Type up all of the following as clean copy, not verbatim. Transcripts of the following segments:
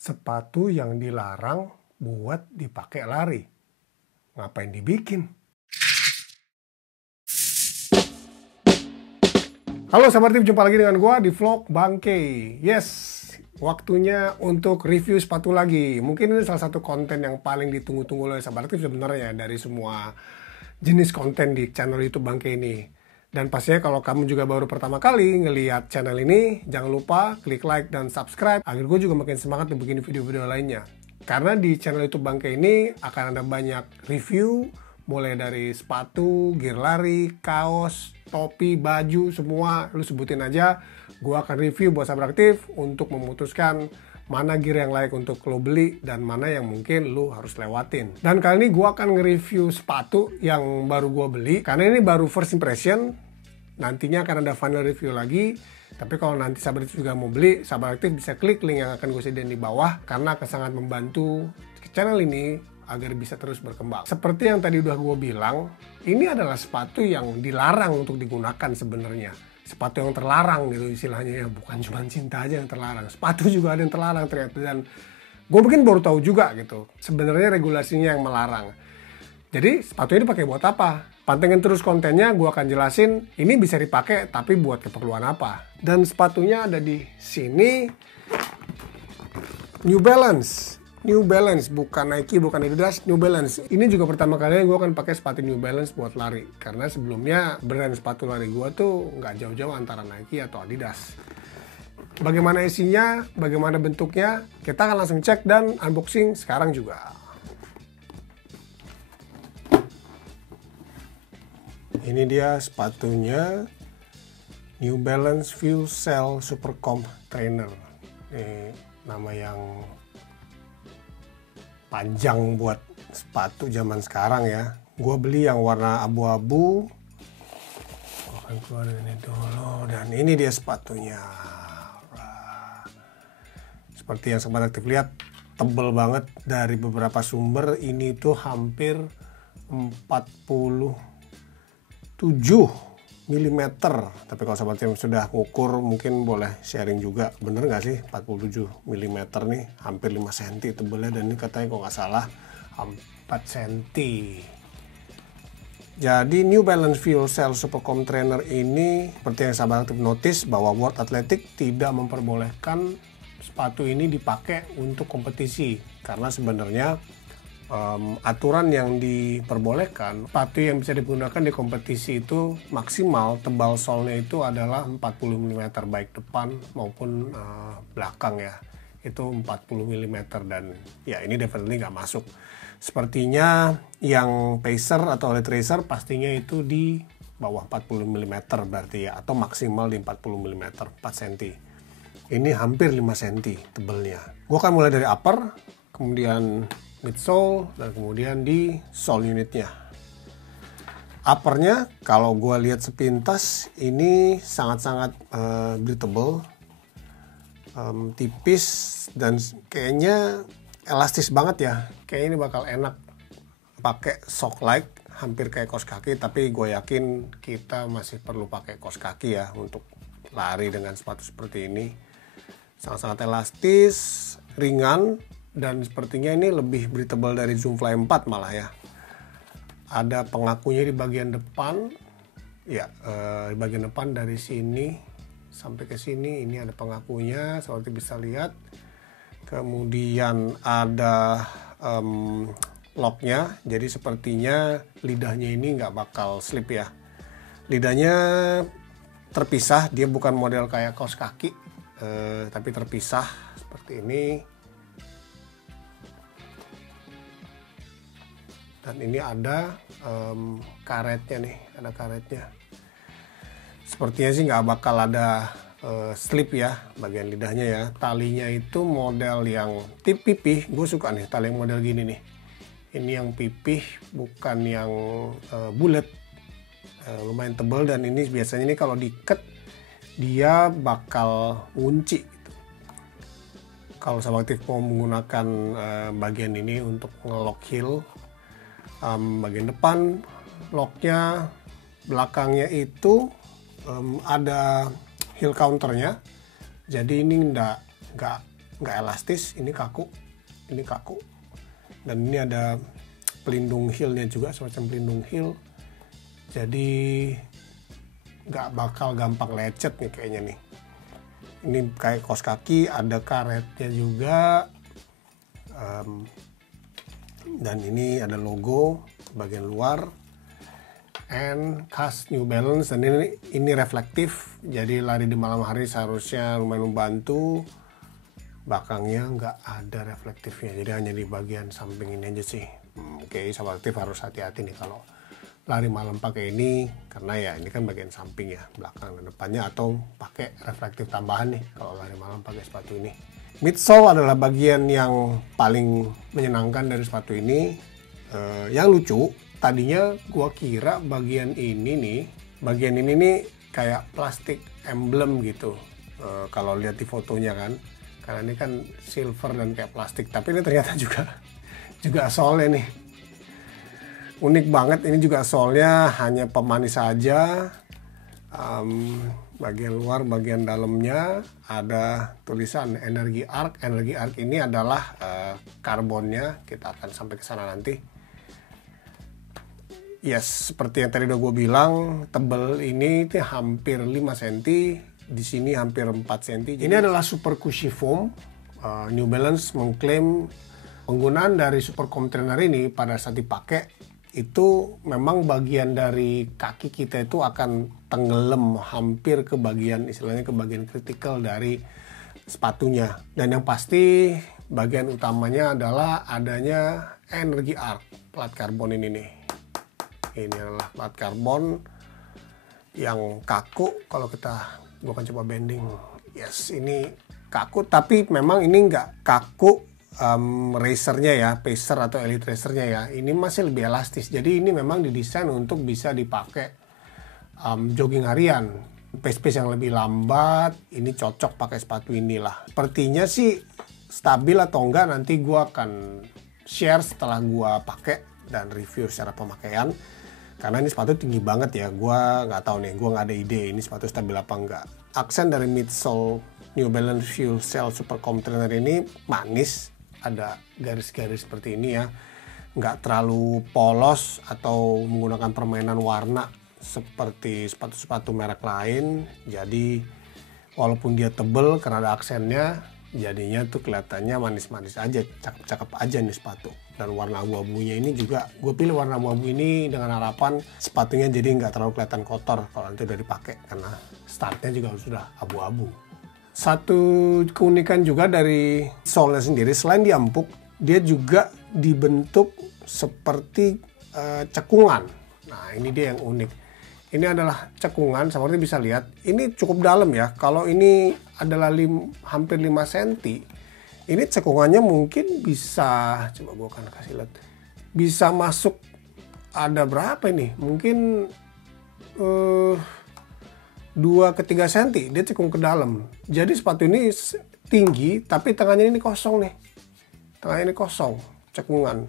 Sepatu yang dilarang buat dipakai lari. Ngapain dibikin? Halo sahabat Tip, jumpa lagi dengan gua di vlog Bangke. Yes, waktunya untuk review sepatu lagi. Mungkin ini salah satu konten yang paling ditunggu-tunggu oleh sahabat Tip sebenarnya dari semua jenis konten di channel YouTube Bangke ini. Dan pastinya kalau kamu juga baru pertama kali ngelihat channel ini, jangan lupa klik like dan subscribe agar gue juga makin semangat untuk bikin video-video lainnya. Karena di channel YouTube Bangke ini akan ada banyak review, mulai dari sepatu, gear lari, kaos, topi, baju, semua lu sebutin aja. Gue akan review buat sahabat aktif untuk memutuskan mana gear yang layak untuk lo beli dan mana yang mungkin lo harus lewatin. Dan kali ini gue akan nge-review sepatu yang baru gue beli. Karena ini baru first impression, nantinya akan ada final review lagi. Tapi kalau nanti sahabat aktif juga mau beli, sahabat aktif bisa klik link yang akan gue sediain di bawah. Karena akan sangat membantu channel ini agar bisa terus berkembang. Seperti yang tadi udah gue bilang, ini adalah sepatu yang dilarang untuk digunakan sebenarnya. Sepatu yang terlarang gitu istilahnya ya, bukan cuma cinta aja yang terlarang, sepatu juga ada yang terlarang ternyata. Dan gue mungkin baru tahu juga gitu sebenarnya regulasinya yang melarang. Jadi sepatu ini dipakai buat apa? Pantengin terus kontennya, gue akan jelasin ini bisa dipakai tapi buat keperluan apa. Dan sepatunya ada di sini. New Balance, bukan Nike, bukan Adidas, New Balance. Ini juga pertama kali gue akan pakai sepatu New Balance buat lari. Karena sebelumnya brand sepatu lari gue tuh nggak jauh-jauh antara Nike atau Adidas. Bagaimana isinya, bagaimana bentuknya, kita akan langsung cek dan unboxing sekarang juga. Ini dia sepatunya, New Balance Fuel Cell Super Comp Trainer. Ini nama yang panjang buat sepatu zaman sekarang ya. Gue beli yang warna abu-abu. Gue akan keluarin ini dulu. Dan ini dia sepatunya. Seperti yang sobat aktif lihat, tebel banget. Dari beberapa sumber ini tuh hampir 47 mm. Tapi kalau sobat yang sudah ngukur mungkin boleh sharing juga, bener nggak sih 47 mm nih, hampir 5 cm tebelnya. Dan ini katanya kalau nggak salah 4 cm. Jadi New Balance Fuel Cell Super Comp Trainer ini seperti yang sahabat aktif notice bahwa World Athletic tidak memperbolehkan sepatu ini dipakai untuk kompetisi. Karena sebenarnya aturan yang diperbolehkan sepatu yang bisa digunakan di kompetisi itu maksimal tebal solnya itu adalah 40 mm baik depan maupun belakang ya, itu 40 mm. Dan ya ini definitely nggak masuk. Sepertinya yang Pacer atau Elite Racer pastinya itu di bawah 40 mm berarti ya, atau maksimal di 40 mm 4 cm. Ini hampir 5 cm tebelnya. Gue akan mulai dari upper, kemudian midsole, dan kemudian di sole unitnya. Uppernya kalau gue lihat sepintas ini sangat-sangat breathable, tipis dan kayaknya elastis banget ya. Kayaknya ini bakal enak pakai sock like, hampir kayak kaos kaki. Tapi gue yakin kita masih perlu pakai kaos kaki ya untuk lari dengan sepatu seperti ini. Sangat-sangat elastis, ringan. Dan sepertinya ini lebih breathable dari Zoomfly 4 malah ya. Ada pengakunya di bagian depan. Ya, di bagian depan dari sini sampai ke sini ini ada pengakunya seperti bisa lihat. Kemudian ada locknya. Jadi sepertinya lidahnya ini nggak bakal slip ya. Lidahnya terpisah, dia bukan model kayak kaos kaki, tapi terpisah seperti ini. Dan ini ada karetnya nih, ada karetnya. Sepertinya sih nggak bakal ada slip ya bagian lidahnya ya. Talinya itu model yang tip pipih, gue suka nih tali yang model gini nih. Ini yang pipih, bukan yang bulat, lumayan tebal. Dan ini biasanya nih kalau diikat dia bakal ngunci gitu. Kalau sahabat aktif mau menggunakan bagian ini untuk nge-lock heel, bagian depan locknya, belakangnya itu ada heel counternya. Jadi ini nggak nggak elastis, ini kaku, dan ini ada pelindung heelnya juga, semacam pelindung heel, jadi nggak bakal gampang lecet nih kayaknya nih. Ini kayak kaos kaki, ada karetnya juga, dan ini ada logo bagian luar, and khas New Balance, dan ini reflektif, jadi lari di malam hari seharusnya lumayan membantu. Belakangnya nggak ada reflektifnya, jadi hanya di bagian samping ini aja sih. Oke, Sobat Aktif harus hati-hati nih kalau lari malam pakai ini, karena ya ini kan bagian samping ya, belakang dan depannya, atau pakai reflektif tambahan nih kalau lari malam pakai sepatu ini. Midsole adalah bagian yang paling menyenangkan dari sepatu ini. Yang lucu, tadinya gua kira bagian ini nih kayak plastik emblem gitu. Kalau lihat di fotonya kan, karena ini kan silver dan kayak plastik, tapi ini ternyata juga sole nih. Unik banget, ini juga solnya hanya pemanis saja. Bagian luar, bagian dalamnya ada tulisan Energy Arc. Energy Arc ini adalah karbonnya, kita akan sampai ke sana nanti. Yes, seperti yang tadi udah gue bilang, tebal ini hampir 5 cm, di sini hampir 4 cm. Ini adalah super cushy foam. New Balance mengklaim penggunaan dari super comb trainer ini pada saat dipakai itu memang bagian dari kaki kita itu akan tenggelam hampir ke bagian, istilahnya ke bagian kritikal dari sepatunya. Dan yang pasti bagian utamanya adalah adanya Energy Arc plat karbon ini nih. Ini adalah plat karbon yang kaku. Kalau gue akan coba bending. Yes, ini kaku, tapi memang ini nggak kaku racernya ya, pacer atau elite racernya ya. Ini masih lebih elastis. Jadi ini memang didesain untuk bisa dipakai jogging harian. Pace yang lebih lambat, ini cocok pakai sepatu inilah. Sepertinya sih stabil atau enggak nanti gue akan share setelah gue pakai dan review secara pemakaian. Karena ini sepatu tinggi banget ya, gue nggak tahu nih, gue nggak ada ide ini sepatu stabil apa enggak. Aksen dari midsole New Balance Fuel Cell Super Comb Trainer ini manis, ada garis-garis seperti ini ya, nggak terlalu polos atau menggunakan permainan warna seperti sepatu-sepatu merek lain. Jadi walaupun dia tebel karena ada aksennya, jadinya tuh kelihatannya manis-manis aja, cakep-cakep aja nih sepatu. Dan warna abu-abunya ini juga, gue pilih warna abu-abu ini dengan harapan sepatunya jadi nggak terlalu kelihatan kotor kalau nanti udah dipakai, karena startnya juga sudah abu-abu. Satu keunikan juga dari sole-nya sendiri, selain dia empuk, dia juga dibentuk seperti cekungan. Nah, ini dia yang unik. Ini adalah cekungan, seperti bisa lihat. Ini cukup dalam ya. Kalau ini adalah hampir 5 cm, ini cekungannya mungkin bisa, coba gue akan kasih lihat, bisa masuk, ada berapa ini? Mungkin 2 ke 3 cm dia cekung ke dalam. Jadi sepatu ini tinggi, tapi tengahnya ini kosong nih. Tengahnya ini kosong, cekungan.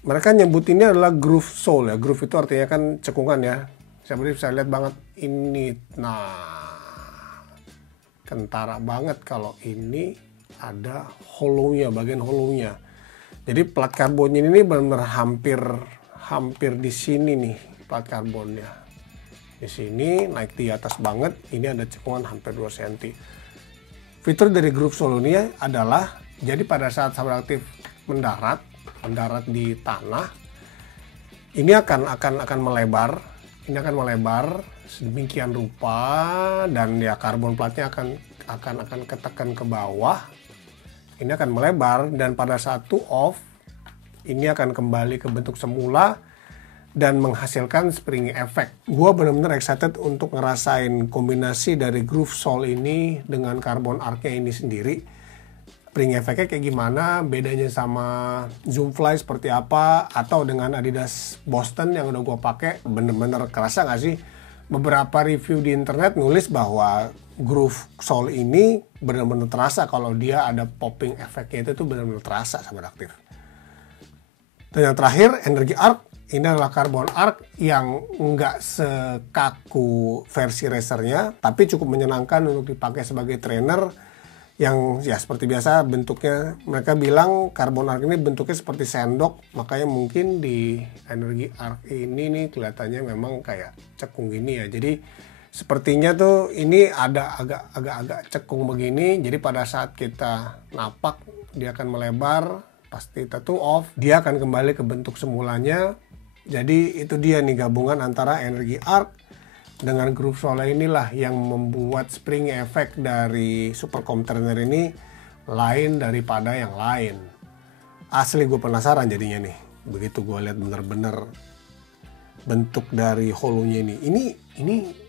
Mereka nyebut ini adalah groove sole ya. Groove itu artinya kan cekungan ya. Seperti bisa lihat banget ini. Nah, kentara banget kalau ini ada hollow-nya, bagian hollow-nya. Jadi plat karbonnya ini benar-benar hampir di sini nih plat karbonnya. Di sini naik di atas banget, ini ada cekungan hampir 2 cm. Fitur dari groove sole ini adalah, jadi pada saat sahabat aktif mendarat di tanah, ini akan melebar, sedemikian rupa, dan ya karbon platnya akan ketekan ke bawah. Ini akan melebar, dan pada saat to off ini akan kembali ke bentuk semula dan menghasilkan spring effect. Gua benar-benar excited untuk ngerasain kombinasi dari groove sole ini dengan carbon arc-nya ini sendiri. Spring effect-nya kayak gimana, bedanya sama Zoomfly seperti apa, atau dengan Adidas Boston yang udah gua pakai. Bener-bener kerasa nggak sih? Beberapa review di internet nulis bahwa groove sole ini bener-bener terasa kalau dia ada popping efeknya, itu tuh bener-bener terasa sahabat aktif. Dan yang terakhir, Energy Arc. Ini adalah carbon arc yang nggak sekaku versi racernya, tapi cukup menyenangkan untuk dipakai sebagai trainer yang ya seperti biasa bentuknya. Mereka bilang carbon arc ini bentuknya seperti sendok, makanya mungkin di Energy Arc ini nih kelihatannya memang kayak cekung gini ya. Jadi sepertinya tuh ini ada agak cekung begini, jadi pada saat kita napak dia akan melebar, pasti kita tuh off, dia akan kembali ke bentuk semulanya. Jadi itu dia nih gabungan antara Energy Arc dengan Groove Soleil inilah yang membuat spring effect dari Supercom Trainer ini lain daripada yang lain. Asli gue penasaran jadinya nih. Begitu gue lihat bener-bener bentuk dari holonya ini.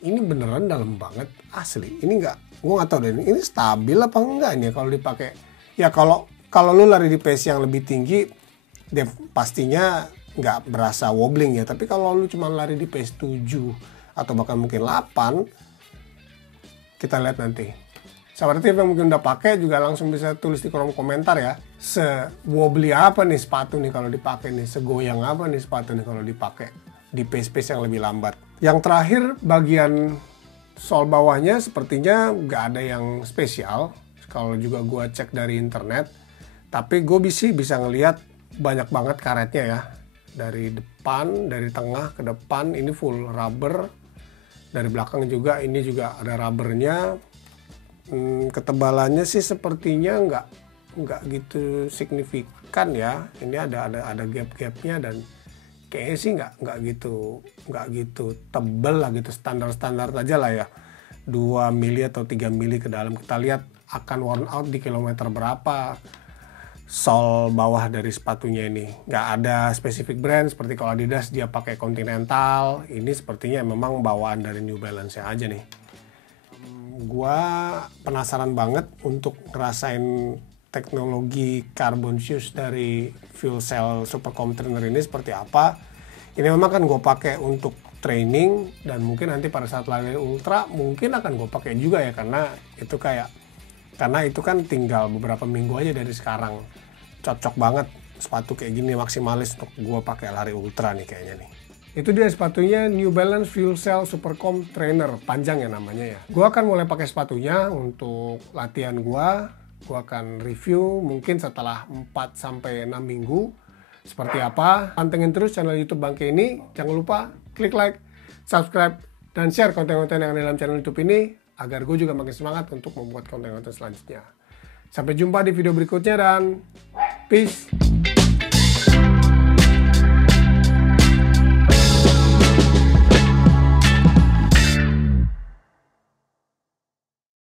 Ini beneran dalam banget asli. Ini gue nggak tahu deh ini stabil apa enggak nih kalau dipakai. Ya kalau lu lari di pace yang lebih tinggi, dia pastinya nggak berasa wobbling ya. Tapi kalau lu cuma lari di pace 7 atau bahkan mungkin 8, kita lihat nanti. Sahabat Retrieve yang mungkin udah pakai juga langsung bisa tulis di kolom komentar ya. Se-wobbly apa nih sepatu nih kalau dipakai nih, segoyang apa nih sepatu nih kalau dipakai di pace-pace yang lebih lambat. Yang terakhir bagian sol bawahnya sepertinya nggak ada yang spesial. Kalau juga gua cek dari internet, tapi gue bisa ngelihat banyak banget karetnya ya. Dari depan, dari tengah ke depan ini full rubber. Dari belakang juga ini juga ada rubbernya. Ketebalannya sih sepertinya nggak gitu signifikan ya. Ini ada gap-gapnya dan kayaknya sih nggak gitu tebel lah gitu, standar aja lah ya. 2 mili atau 3 mili ke dalam. Kita lihat akan worn out di kilometer berapa. Sol bawah dari sepatunya ini nggak ada spesifik brand seperti kalau Adidas dia pakai Continental. Ini sepertinya memang bawaan dari New Balance aja nih. Gua penasaran banget untuk ngerasain teknologi carbon shoes dari Fuel Cell Supercom Trainer ini seperti apa. Ini memang kan gue pakai untuk training dan mungkin nanti pada saat lari ultra mungkin akan gue pakai juga ya, karena itu kan tinggal beberapa minggu aja dari sekarang. Cocok banget sepatu kayak gini, maksimalis untuk gue pakai lari ultra nih kayaknya nih. Itu dia sepatunya New Balance Fuel Cell Supercom Trainer, panjang ya namanya ya. Gue akan mulai pakai sepatunya untuk latihan gue. Gue akan review mungkin setelah 4-6 minggu seperti apa. Pantengin terus channel YouTube Bangke ini. Jangan lupa klik like, subscribe, dan share konten-konten yang ada dalam channel YouTube ini agar gue juga makin semangat untuk membuat konten-konten selanjutnya. Sampai jumpa di video berikutnya dan peace.